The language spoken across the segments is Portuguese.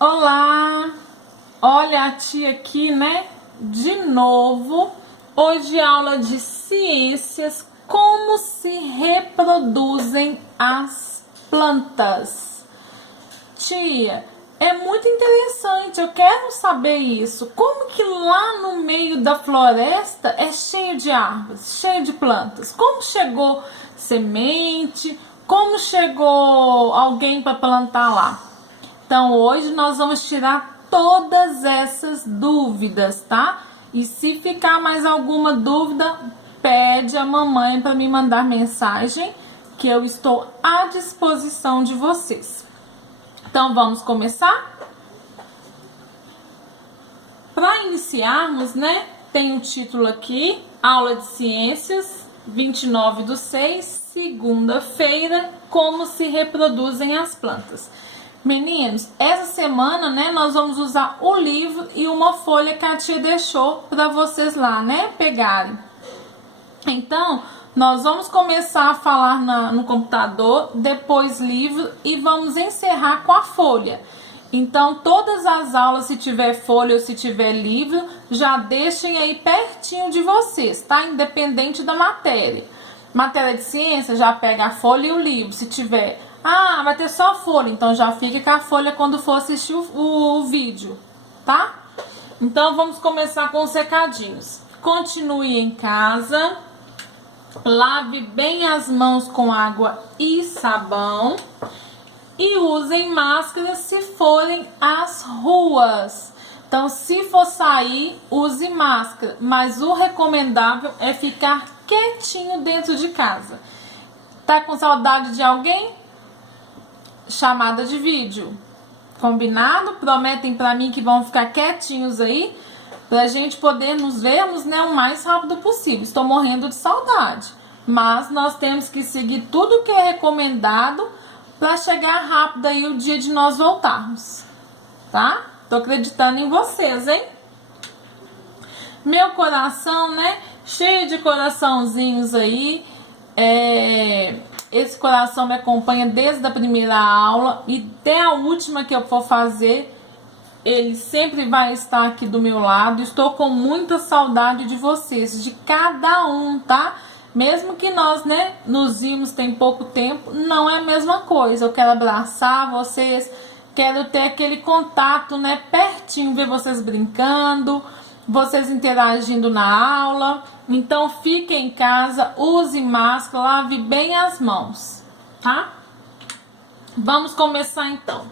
Olá! Olha a tia aqui, né? De novo. Hoje aula de ciências, como se reproduzem as plantas. Tia, é muito interessante, eu quero saber isso. Como que lá no meio da floresta é cheio de árvores, cheio de plantas? Como chegou semente? Como chegou alguém para plantar lá? Então hoje nós vamos tirar todas essas dúvidas, tá? E se ficar mais alguma dúvida, pede a mamãe para me mandar mensagem, que eu estou à disposição de vocês. Então vamos começar? Para iniciarmos, né, tem um título aqui, Aula de Ciências, 29/6, segunda-feira, como se reproduzem as plantas. Meninos, essa semana, né, nós vamos usar o livro e uma folha que a tia deixou para vocês lá, né, pegarem. Então, nós vamos começar a falar no computador, depois livro e vamos encerrar com a folha. Então, todas as aulas, se tiver folha ou se tiver livro, já deixem aí pertinho de vocês, tá? Independente da matéria. Matéria de ciência, já pega a folha e o livro. Se tiver, vai ter só folha, então já fica com a folha quando for assistir o vídeo, tá? Então, vamos começar com os recadinhos. Continue em casa. Lave bem as mãos com água e sabão. E usem máscara se forem às ruas. Então, se for sair, use máscara. Mas o recomendável é ficar quietinho dentro de casa. Tá com saudade de alguém? Chamada de vídeo. Combinado? Prometem pra mim que vão ficar quietinhos aí, pra gente poder nos vermos, né, o mais rápido possível. Estou morrendo de saudade. Mas nós temos que seguir tudo que é recomendado para chegar rápido aí o dia de nós voltarmos, tá? Tô acreditando em vocês, hein? Meu coração, né? Cheio de coraçãozinhos aí. Esse coração me acompanha desde a primeira aula e até a última que eu for fazer. Ele sempre vai estar aqui do meu lado. Estou com muita saudade de vocês, de cada um, tá? Mesmo que nós, né, nos vimos tem pouco tempo, não é a mesma coisa. Eu quero abraçar vocês, quero ter aquele contato, né, pertinho, ver vocês brincando, vocês interagindo na aula. Então fique em casa, use máscara, lave bem as mãos, tá? Vamos começar então.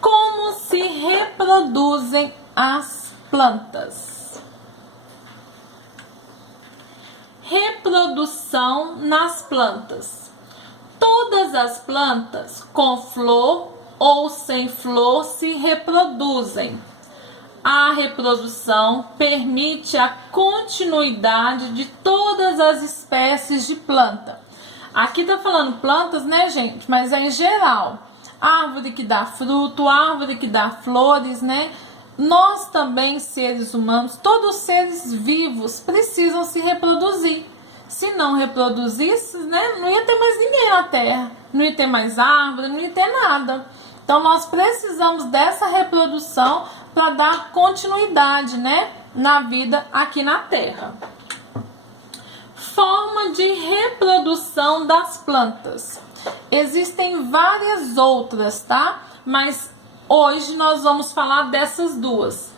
Como se reproduzem as plantas? Reprodução nas plantas. Todas as plantas com flor ou sem flor se reproduzem. A reprodução permite a continuidade de todas as espécies de planta. Aqui tá falando plantas, né, gente? Mas é em geral. Árvore que dá fruto, árvore que dá flores, né? Nós também, seres humanos, todos os seres vivos precisam se reproduzir. Se não reproduzisse, né, não ia ter mais ninguém na Terra, não ia ter mais árvore, não ia ter nada. Então nós precisamos dessa reprodução para dar continuidade, né, na vida aqui na Terra. Forma de reprodução das plantas. Existem várias outras, tá? Mas hoje nós vamos falar dessas duas.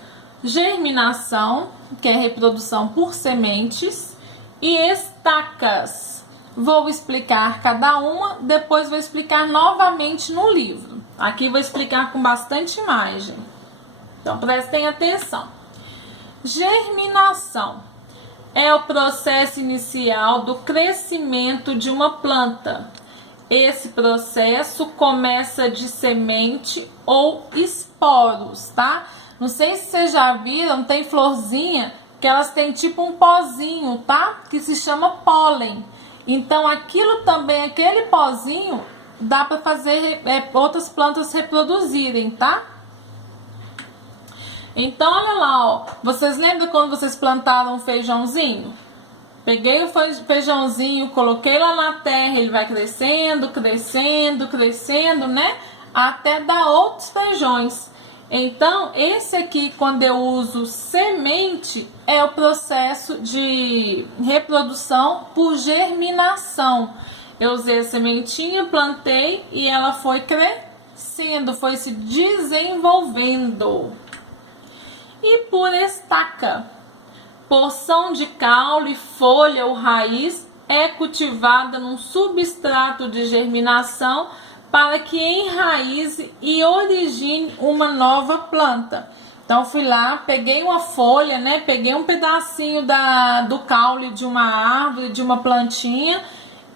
Germinação, que é reprodução por sementes, e estacas. Vou explicar cada uma, depois vou explicar novamente no livro. Aqui vou explicar com bastante imagem. Então prestem atenção. Germinação é o processo inicial do crescimento de uma planta. Esse processo começa de semente ou esporos, tá? Não sei se vocês já viram, tem florzinha que elas têm tipo um pozinho, tá? Que se chama pólen. Então aquilo também, aquele pozinho, dá para fazer outras plantas reproduzirem, tá? Então olha lá, ó. Vocês lembram quando vocês plantaram um feijãozinho? Peguei o feijãozinho, coloquei lá na terra, ele vai crescendo, crescendo, crescendo, né? Até dar outros feijões. Então, esse aqui, quando eu uso semente, é o processo de reprodução por germinação. Eu usei a sementinha, plantei e ela foi crescendo, foi se desenvolvendo. E por estaca, porção de caule, folha ou raiz é cultivada num substrato de germinação para que enraize e origine uma nova planta. Então fui lá, peguei uma folha, né? Peguei um pedacinho do caule de uma árvore, de uma plantinha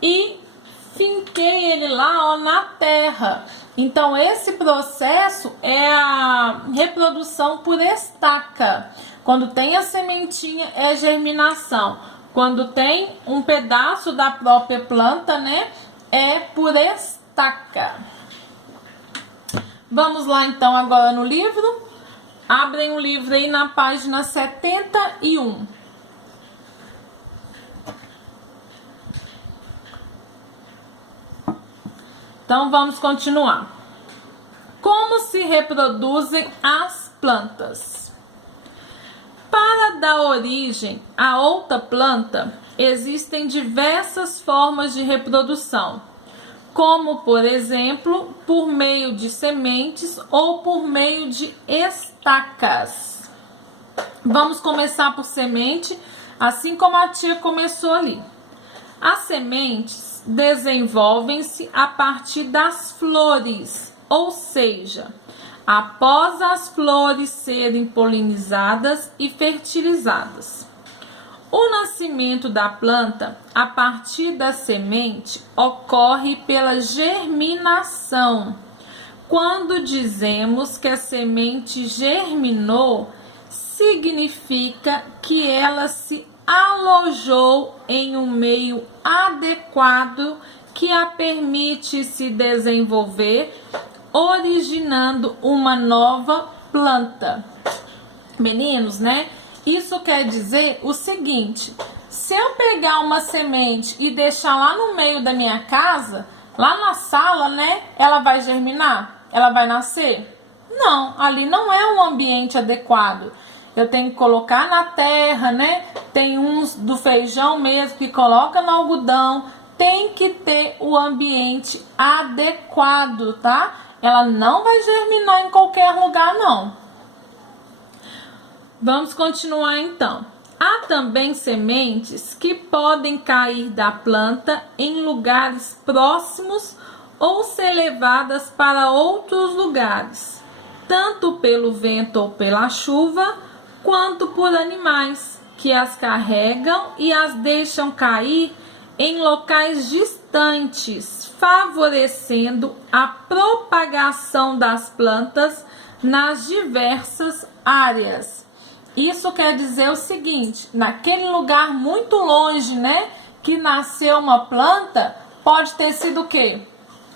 e finquei ele lá, ó, na terra. Então esse processo é a reprodução por estaca. Quando tem a sementinha é germinação. Quando tem um pedaço da própria planta, né, é por estaca. Vamos lá então agora no livro. Abrem o livro aí na página 71. Então vamos continuar. Como se reproduzem as plantas? Para dar origem a outra planta, existem diversas formas de reprodução, como, por exemplo, por meio de sementes ou por meio de estacas. Vamos começar por semente, assim como a tia começou ali. As sementes desenvolvem-se a partir das flores, ou seja, após as flores serem polinizadas e fertilizadas. O nascimento da planta a partir da semente ocorre pela germinação. Quando dizemos que a semente germinou, significa que ela se alojou em um meio adequado que a permite se desenvolver, originando uma nova planta. Meninos, né? Isso quer dizer o seguinte: se eu pegar uma semente e deixar lá no meio da minha casa, lá na sala, né? Ela vai germinar? Ela vai nascer? Não, ali não é um ambiente adequado. Eu tenho que colocar na terra, né? Tem uns do feijão mesmo que coloca no algodão. Tem que ter o ambiente adequado, tá? Ela não vai germinar em qualquer lugar, não. Vamos continuar então. Há também sementes que podem cair da planta em lugares próximos ou ser levadas para outros lugares, tanto pelo vento ou pela chuva, quanto por animais que as carregam e as deixam cair em locais distantes, favorecendo a propagação das plantas nas diversas áreas. Isso quer dizer o seguinte: naquele lugar muito longe, né, que nasceu uma planta, pode ter sido o quê?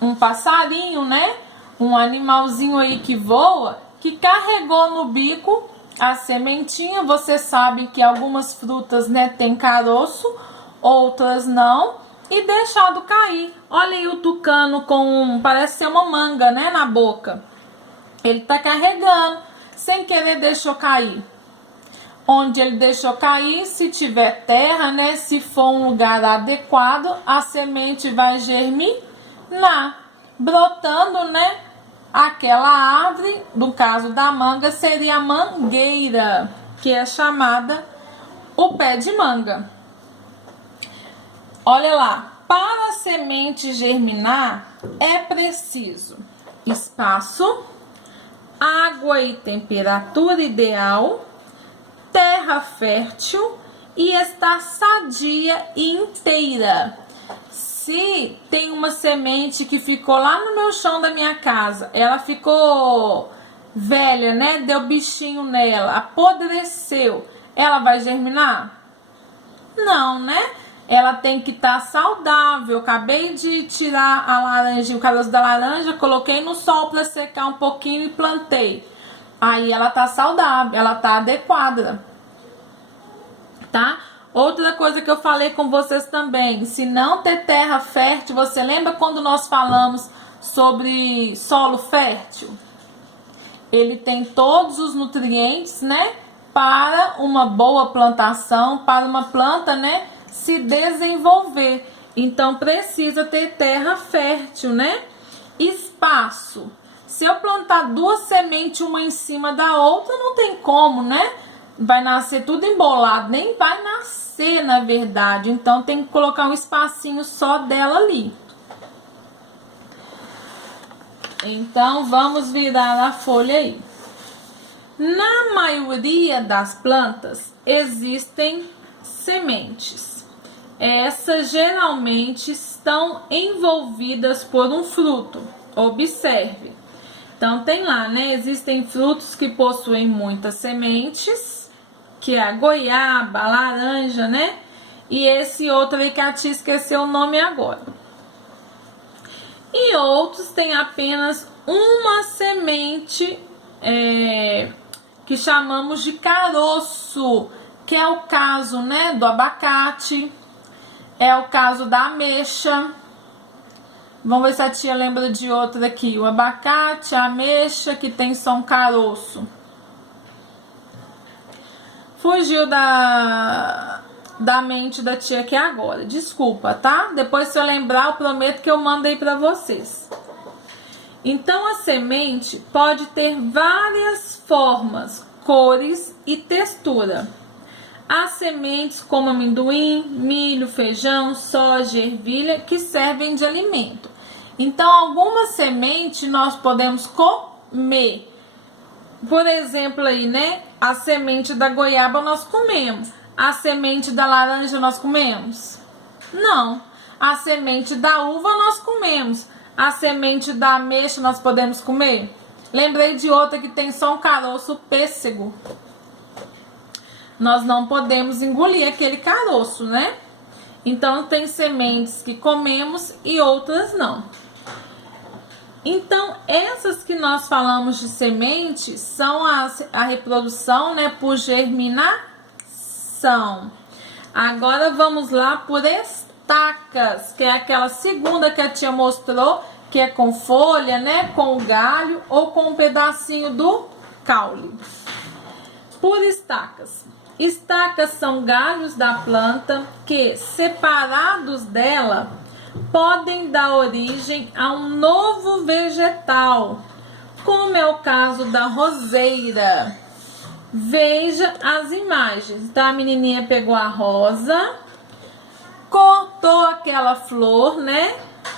Um passarinho, né? Um animalzinho aí que voa, que carregou no bico a sementinha. Você sabe que algumas frutas, né, tem caroço, outras não, e deixado cair. Olha aí o tucano parece ser uma manga, né, na boca. Ele tá carregando, sem querer deixou cair. Onde ele deixou cair, se tiver terra, né, se for um lugar adequado, a semente vai germinar, brotando, né, aquela árvore. No caso da manga, seria a mangueira, que é chamada o pé de manga. Olha lá, para a semente germinar, é preciso espaço, água e temperatura ideal, terra fértil e estar sadia e inteira. Se tem uma semente que ficou lá no meu chão da minha casa, ela ficou velha, né? Deu bichinho nela, apodreceu, ela vai germinar? Não, né? Ela tem que estar saudável. Eu acabei de tirar a laranja, o caroço da laranja, coloquei no sol para secar um pouquinho e plantei. Aí ela tá saudável, ela tá adequada, tá? Outra coisa que eu falei com vocês também, se não ter terra fértil, você lembra quando nós falamos sobre solo fértil? ele tem todos os nutrientes, né, para uma boa plantação, para uma planta, né, se desenvolver. Então precisa ter terra fértil, né? Espaço. Se eu plantar duas sementes uma em cima da outra, não tem como, né? Vai nascer tudo embolado, nem vai nascer, na verdade. Então tem que colocar um espacinho só dela ali. Então vamos virar a folha aí. Na maioria das plantas existem sementes. Essas geralmente estão envolvidas por um fruto. Observe. Então tem lá, né? Existem frutos que possuem muitas sementes, que é a goiaba, a laranja, né? E esse outro aí que a tia esqueceu o nome agora. E outros têm apenas uma semente, que chamamos de caroço, que é o caso, né, do abacate, é o caso da ameixa. Vamos ver se a tia lembra de outra aqui. O abacate, a ameixa, que tem só um caroço. Fugiu da mente da tia aqui agora. Desculpa, tá? Depois, se eu lembrar, eu prometo que eu mando aí pra vocês. Então, a semente pode ter várias formas, cores e textura. Há sementes como amendoim, milho, feijão, soja, ervilha, que servem de alimento. Então, algumas sementes nós podemos comer. Por exemplo, aí, né? A semente da goiaba nós comemos. A semente da laranja nós comemos? Não. A semente da uva nós comemos. A semente da ameixa nós podemos comer? Lembrei de outra que tem só um caroço, o pêssego. Nós não podemos engolir aquele caroço, né? Então, tem sementes que comemos e outras não. Então, essas que nós falamos de semente são a reprodução, né, por germinação. Agora, vamos lá por estacas, que é aquela segunda que a tia mostrou, que é com folha, né, com o galho ou com um pedacinho do caule. Por estacas. Estacas são galhos da planta que, separados dela, podem dar origem a um novo vegetal, como é o caso da roseira. Veja as imagens. Então, a menininha pegou a rosa, cortou aquela flor, né?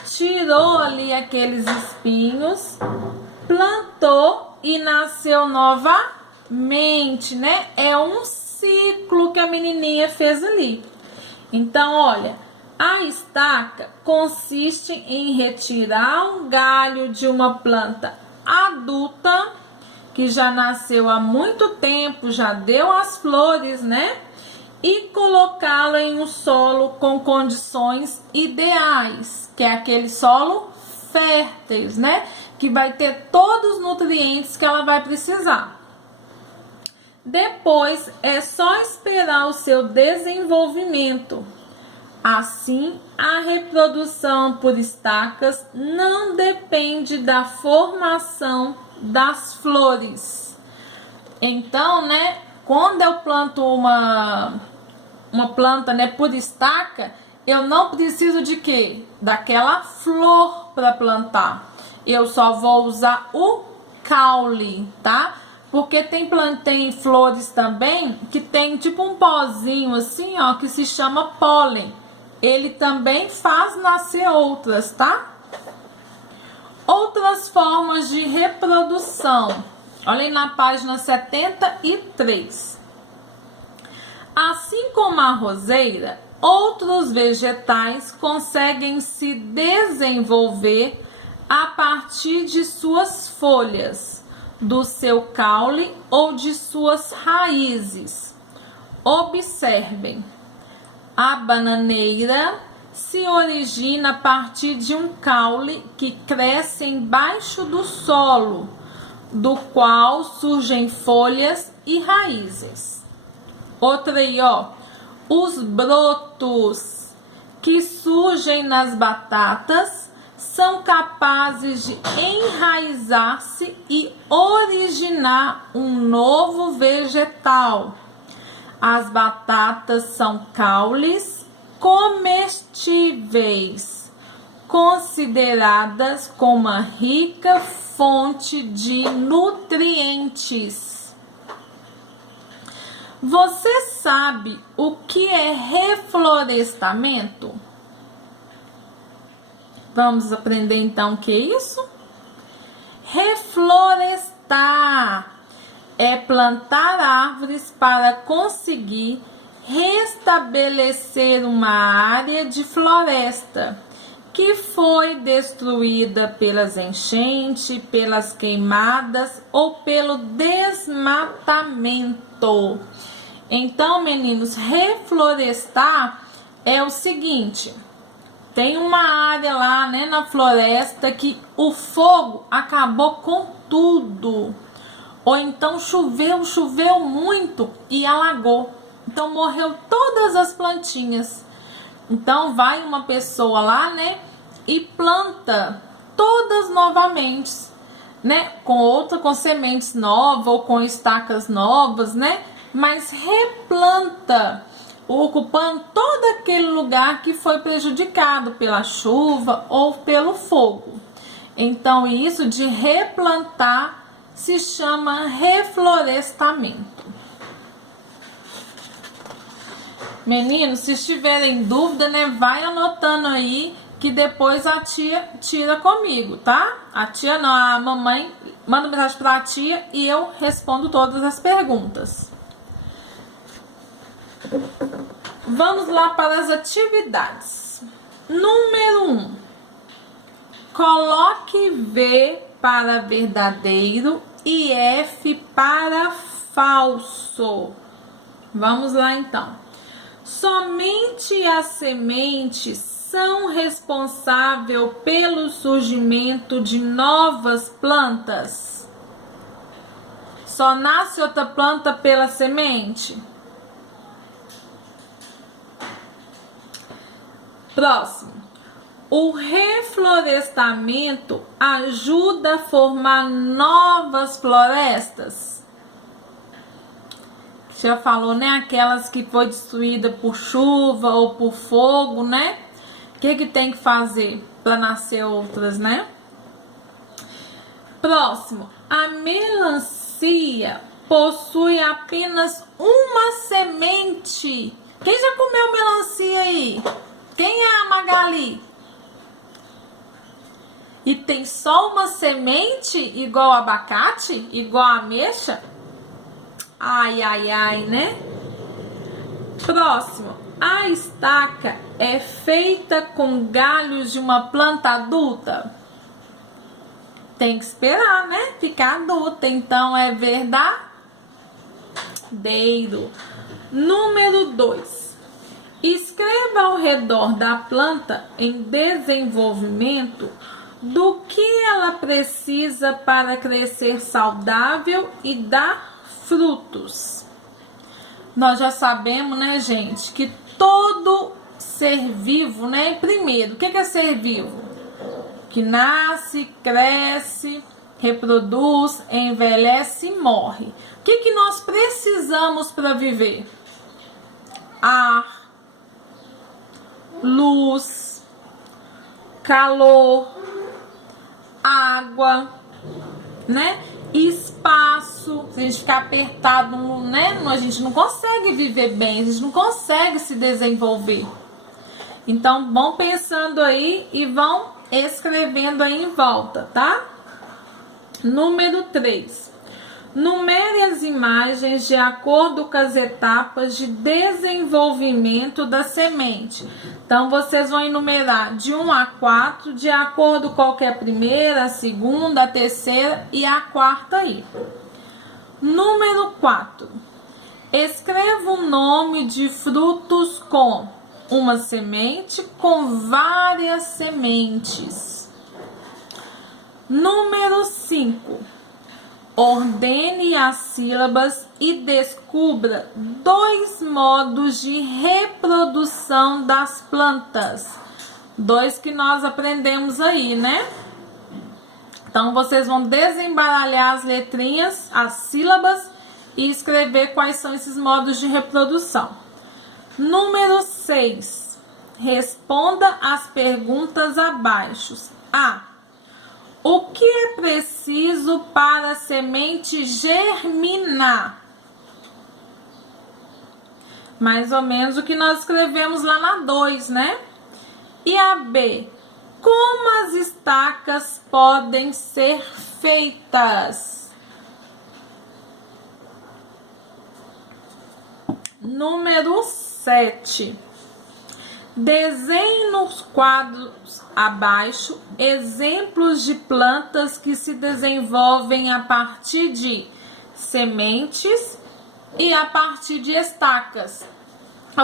Tirou ali aqueles espinhos, plantou e nasceu novamente, né? É um ciclo que a menininha fez ali. Então, olha, a estaca consiste em retirar um galho de uma planta adulta, que já nasceu há muito tempo, já deu as flores, né? E colocá-lo em um solo com condições ideais, que é aquele solo fértil, né? Que vai ter todos os nutrientes que ela vai precisar. Depois é só esperar o seu desenvolvimento. Assim, a reprodução por estacas não depende da formação das flores. Então, né, quando eu planto uma planta, né, por estaca, eu não preciso de quê? Daquela flor para plantar. Eu só vou usar o caule, tá? Porque tem flores também que tem tipo um pozinho assim, ó, que se chama pólen. Ele também faz nascer outras, tá? Outras formas de reprodução. Olhem na página 73. Assim como a roseira, outros vegetais conseguem se desenvolver a partir de suas folhas, do seu caule ou de suas raízes. Observem. A bananeira se origina a partir de um caule que cresce embaixo do solo, do qual surgem folhas e raízes. Outra aí, ó. Os brotos que surgem nas batatas são capazes de enraizar-se e originar um novo vegetal. As batatas são caules comestíveis, consideradas como uma rica fonte de nutrientes. Você sabe o que é reflorestamento? Vamos aprender então o que é isso? Reflorestar é plantar árvores para conseguir restabelecer uma área de floresta que foi destruída pelas enchentes, pelas queimadas ou pelo desmatamento. Então, meninos, reflorestar é o seguinte: tem uma área lá, né, na floresta que o fogo acabou com tudo. Ou então choveu muito e alagou. Então morreu todas as plantinhas. Então vai uma pessoa lá, né, e planta todas novamente, né, com sementes novas ou com estacas novas, né, mas replanta, ocupando todo aquele lugar que foi prejudicado pela chuva ou pelo fogo. Então isso de replantar se chama reflorestamento. Meninos, se estiverem em dúvida, né, vai anotando aí que depois a tia tira comigo, tá? A tia não, a mamãe manda mensagem para a tia e eu respondo todas as perguntas. Vamos lá para as atividades. Número 1. Coloque V para verdadeiro e F para falso. Vamos lá então. Somente as sementes são responsáveis pelo surgimento de novas plantas. Só nasce outra planta pela semente? Próximo. O reflorestamento ajuda a formar novas florestas. Já falou, né? Aquelas que foi destruída por chuva ou por fogo, né? O que tem que fazer para nascer outras, né? Próximo. A melancia possui apenas uma semente. Quem já comeu melancia aí? Quem é a Magali? E tem só uma semente igual abacate? Igual ameixa? Ai, ai, ai, né? Próximo. A estaca é feita com galhos de uma planta adulta? Tem que esperar, né? Ficar adulta. Então, é verdadeiro. Número 2. Escreva ao redor da planta em desenvolvimento do que ela precisa para crescer saudável e dar frutos. Nós já sabemos, né, gente, que todo ser vivo, né, primeiro, o que é ser vivo? Que nasce, cresce, reproduz, envelhece e morre. O que nós precisamos para viver? Ar, luz, calor, água, né? Espaço. Se a gente ficar apertado, né? A gente não consegue viver bem, a gente não consegue se desenvolver. Então, vão pensando aí e vão escrevendo aí em volta, tá? Número 3. Numere as imagens de acordo com as etapas de desenvolvimento da semente. Então, vocês vão enumerar de 1 a 4, de acordo com qual que é a primeira, a segunda, a terceira e a quarta aí. Número 4. Escreva o nome de frutos com uma semente com várias sementes. Número 5. Ordene as sílabas e descubra 2 modos de reprodução das plantas. 2 que nós aprendemos aí, né? Então, vocês vão desembaralhar as letrinhas, as sílabas e escrever quais são esses modos de reprodução. Número 6. Responda as perguntas abaixo. A. O que é preciso para a semente germinar? Mais ou menos o que nós escrevemos lá na 2, né? E a B. Como as estacas podem ser feitas? Número 7. Desenhe nos quadros abaixo exemplos de plantas que se desenvolvem a partir de sementes e a partir de estacas.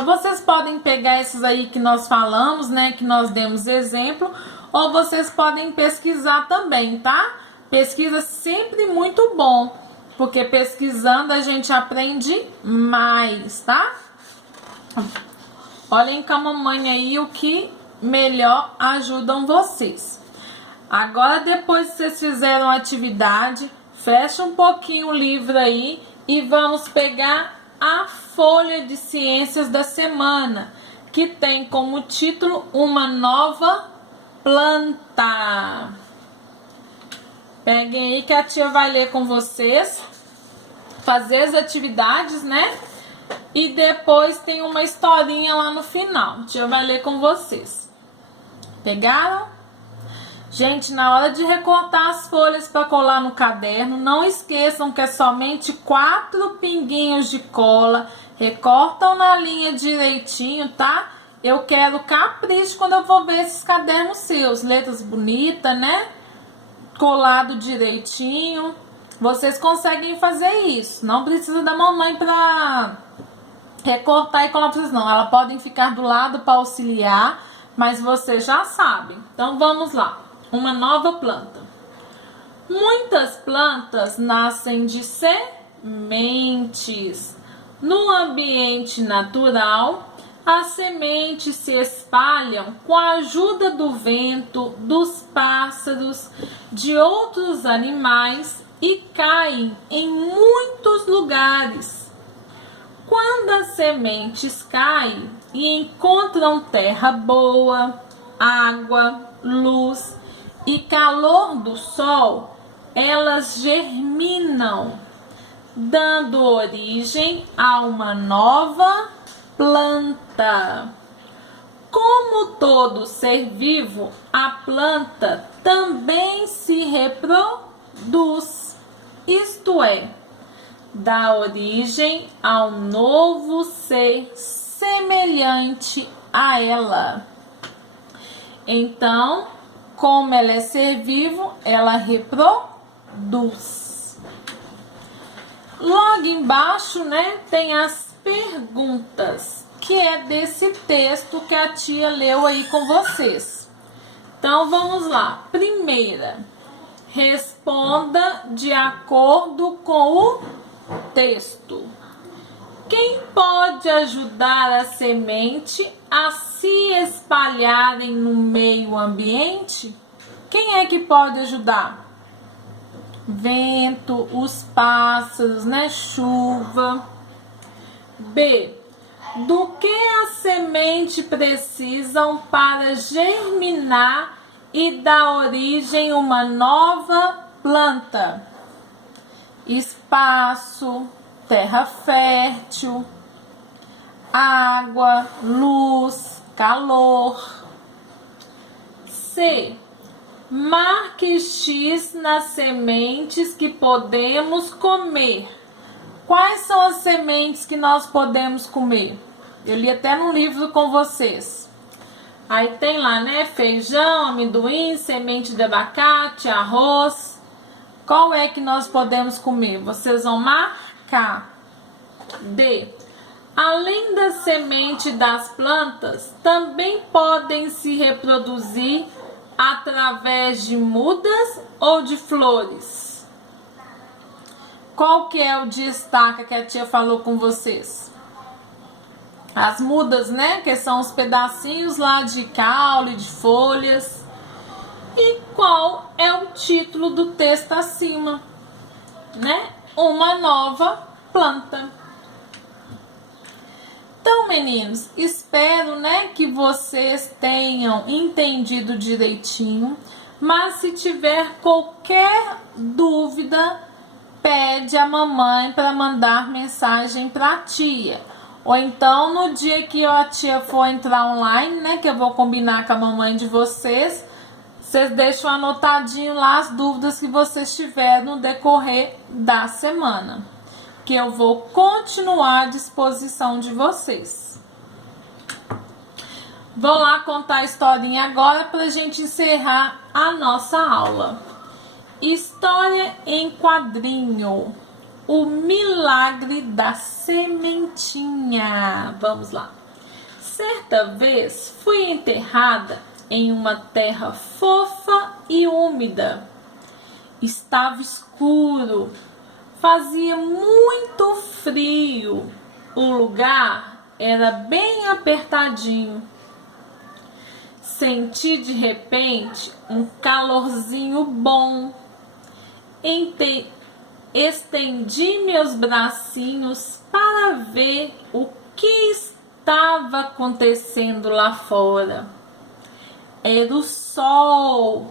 Vocês podem pegar esses aí que nós falamos, né, que nós demos exemplo, ou vocês podem pesquisar também, tá? Pesquisa sempre muito bom, porque pesquisando a gente aprende mais, tá? Olhem com a mamãe aí o que melhor ajudam vocês. Agora, depois que vocês fizeram a atividade, fecha um pouquinho o livro aí e vamos pegar a folha de ciências da semana, que tem como título Uma Nova Planta. Peguem aí que a tia vai ler com vocês, fazer as atividades, né? E depois tem uma historinha lá no final. A tia vai ler com vocês. Pegaram? Gente, na hora de recortar as folhas para colar no caderno, não esqueçam que é somente 4 pinguinhos de cola. Recortam na linha direitinho, tá? Eu quero capricho quando eu vou ver esses cadernos seus. Letras bonitas, né? Colado direitinho. Vocês conseguem fazer isso. Não precisa da mamãe para recortar e colar para vocês, não. Elas podem ficar do lado para auxiliar, mas vocês já sabem. Então, vamos lá. Uma nova planta. Muitas plantas nascem de sementes. No ambiente natural, as sementes se espalham com a ajuda do vento, dos pássaros, de outros animais e caem em muitos lugares. Quando as sementes caem e encontram terra boa, água, luz e calor do sol, elas germinam, dando origem a uma nova planta. Como todo ser vivo, a planta também se reproduz, isto é, dá origem a um novo ser semelhante a ela. Então, como ela é ser vivo, ela reproduz. Logo embaixo, né, tem as perguntas, que é desse texto que a tia leu aí com vocês. Então, vamos lá. Primeira, responda de acordo com o texto. Quem pode ajudar a semente a se espalharem no meio ambiente? Quem é que pode ajudar? Vento, os pássaros, né? Chuva. B. Do que a semente precisam para germinar e dar origem a uma nova planta? Espaço, terra fértil, água, luz, calor. C. Marque X nas sementes que podemos comer. Quais são as sementes que nós podemos comer? Eu li até no livro com vocês. Aí tem lá, né? Feijão, amendoim, semente de abacate, arroz. Qual é que nós podemos comer? Vocês vão marcar. D. Além da semente das plantas, também podem se reproduzir através de mudas ou de flores. Qual que é o de estaca que a tia falou com vocês? as mudas, né? Que são os pedacinhos lá de caule, de folhas. E qual é o título do texto acima, né? Uma nova planta. Então, meninos, espero, né, que vocês tenham entendido direitinho, mas se tiver qualquer dúvida, pede a mamãe para mandar mensagem para a tia. Ou então, no dia que a tia for entrar online, né, que eu vou combinar com a mamãe de vocês, vocês deixam anotadinho lá as dúvidas que vocês tiverem no decorrer da semana, que eu vou continuar à disposição de vocês. Vou lá contar a historinha agora para a gente encerrar a nossa aula. História em quadrinho. O milagre da sementinha. Vamos lá. Certa vez fui enterrada em uma terra fofa e úmida. Estava escuro, fazia muito frio, o lugar era bem apertadinho. Senti de repente um calorzinho bom. Estendi meus bracinhos para ver o que estava acontecendo lá fora. Era o sol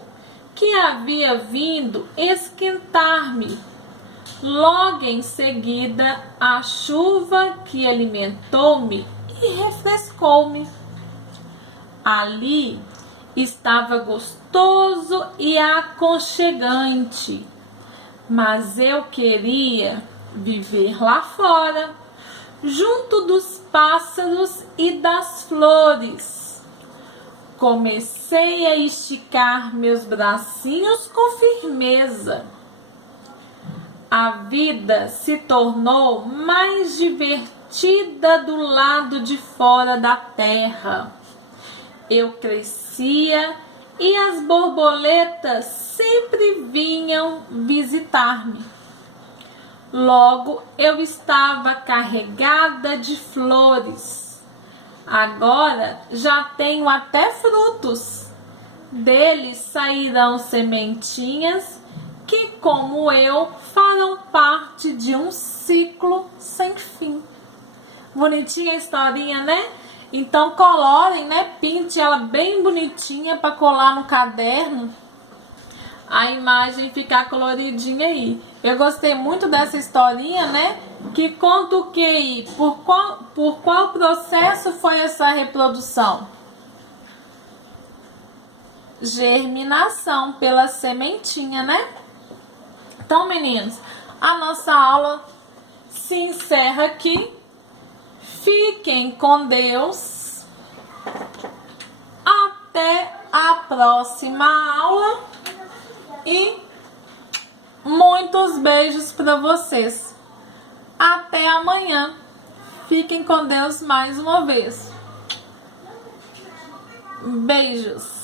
que havia vindo esquentar-me. Logo em seguida, a chuva que alimentou-me e refrescou-me. Ali estava gostoso e aconchegante, mas eu queria viver lá fora, junto dos pássaros e das flores. Comecei a esticar meus bracinhos com firmeza. A vida se tornou mais divertida do lado de fora da terra. Eu crescia e as borboletas sempre vinham visitar-me. Logo eu estava carregada de flores. Agora já tenho até frutos. Deles sairão sementinhas que, como eu, farão parte de um ciclo sem fim. Bonitinha a historinha, né? Então colorem, né? Pinte ela bem bonitinha para colar no caderno. A imagem ficar coloridinha aí. Eu gostei muito dessa historinha, né? Que conta o que aí? Por qual processo foi essa reprodução? Germinação, pela sementinha, né? Então, meninos, a nossa aula se encerra aqui. Fiquem com Deus. Até a próxima aula. E muitos beijos para vocês. Até amanhã. Fiquem com Deus mais uma vez. Beijos.